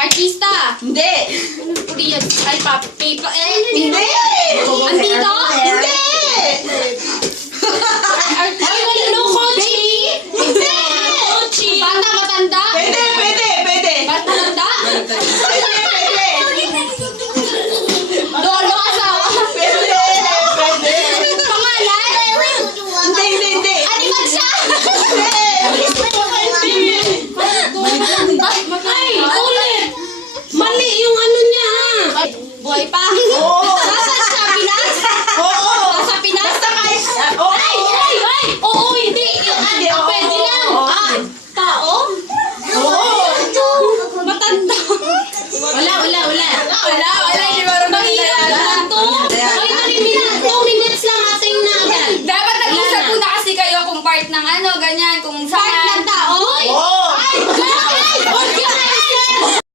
Artista. Hindi. Korean. Ay, papi. Hindi. Andito? Hindi. No, Kochi. Hindi. Kochi. Bata, matanda. Pwede. Bata, matanda. Pwede. Lolo, asawa. Pwede. Pangalan. Hindi. Animal siya. Ay, ulit! Mali yung ano niya. Buhay pa. Oo.